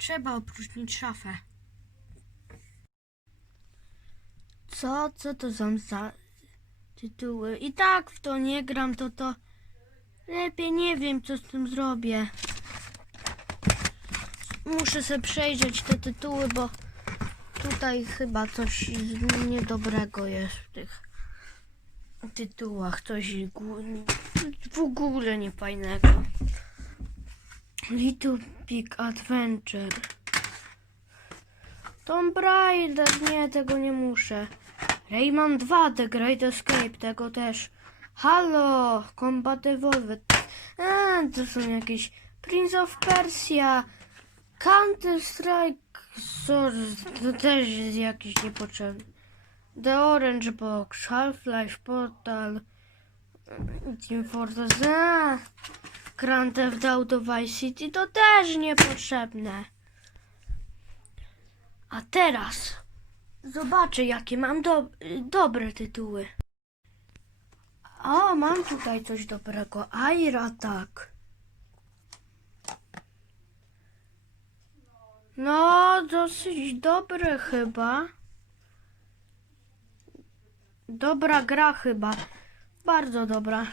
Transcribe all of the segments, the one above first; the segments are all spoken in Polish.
Trzeba opróżnić szafę. Co? Co to są za tytuły? I tak w to nie gram, to to lepiej nie wiem, co z tym zrobię. Muszę sobie przejrzeć te tytuły, bo tutaj chyba coś niedobrego jest w tych tytułach. Coś w ogóle niefajnego. Little Big Adventure. Tomb Raider, nie, tego nie muszę. Rayman 2, The Great Escape, tego też. Halo, Combat Evolved. A, to są jakieś Prince of Persia, Counter Strike, Source, to też jest jakiś niepotrzebny. The Orange Box, Half-Life Portal, Team Fortress, a, Grand Theft Auto Vice City to też niepotrzebne. A teraz zobaczę, jakie mam do, dobre tytuły. O, mam tutaj coś dobrego. Air Attack. No, dosyć dobre chyba. Dobra gra chyba. Bardzo dobra.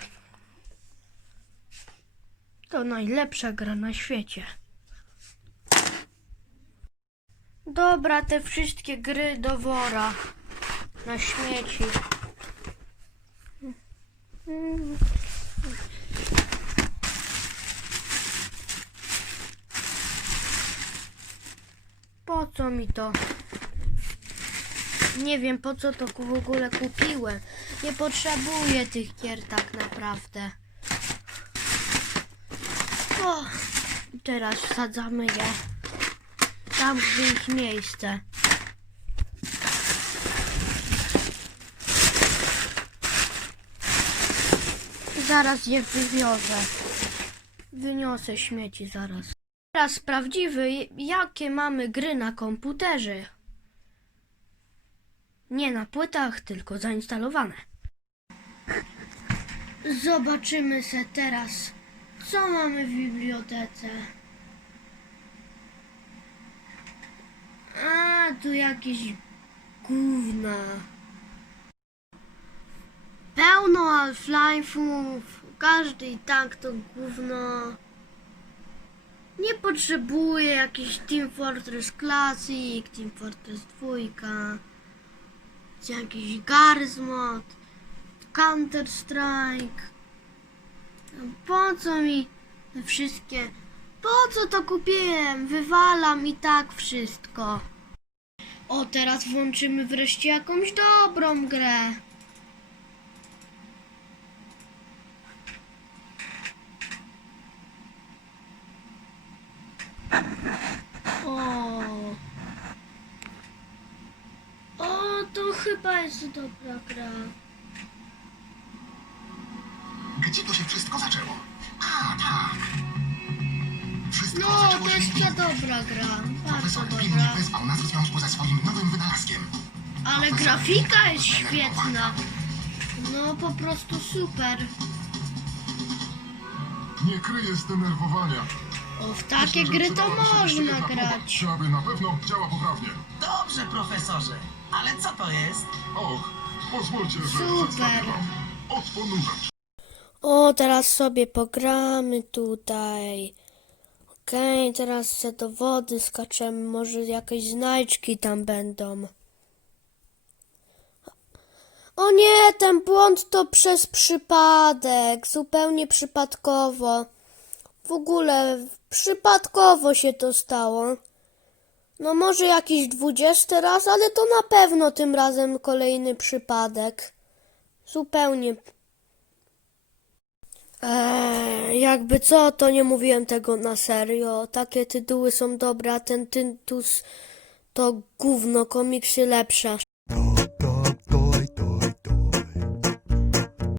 To najlepsza gra na świecie. Dobra, te wszystkie gry do wora. Na śmieci. Po co mi to? Nie wiem po co to w ogóle kupiłem. Nie potrzebuję tych gier tak naprawdę. O, teraz wsadzamy je tam, gdzie ich miejsce. Zaraz je wywiozę. Wyniosę śmieci zaraz. Teraz sprawdzimy, jakie mamy gry na komputerze. Nie na płytach, tylko zainstalowane. Zobaczymy se teraz, co mamy w bibliotece. A, tu jakieś gówna. Pełno Half-Life'ów, każdy i tak to gówno. Nie potrzebuję jakiś Team Fortress Classic, Team Fortress 2, czy jakiś Garry's Mod, Counter Strike. Po co mi wszystkie? Po co to kupiłem? Wywalam i tak wszystko. O, teraz włączymy wreszcie jakąś dobrą grę. O. O, to chyba jest dobra gra. Gdzie to się wszystko zaczęło? A, tak. Wszystko No, zaczęło to się jest w ta Indiach. dobra gra. Bardzo Profesor dobra. pilnie wezwał nas w związku ze swoim nowym wynalazkiem. Ale Profesor grafika jest świetna. No, po prostu super. Nie kryję zdenerwowania. O, w takie Myślę, że gry to przydała mi się można jedna próba, grać. Aby na pewno działa poprawnie. Dobrze, profesorze, ale co to jest? Och, pozwólcie, że Super. przedstawię wam odponówacz. O, teraz sobie pogramy tutaj. Okej, teraz se do wody skaczemy. Może jakieś znajdźki tam będą. O nie, ten błąd to przez przypadek. Zupełnie przypadkowo. W ogóle przypadkowo się to stało. No może jakiś dwudziesty raz, ale to na pewno tym razem kolejny przypadek. Zupełnie Eee, jakby co, to nie mówiłem tego na serio. Takie tytuły są dobre, a ten tytus to gówno, komiksy lepsze.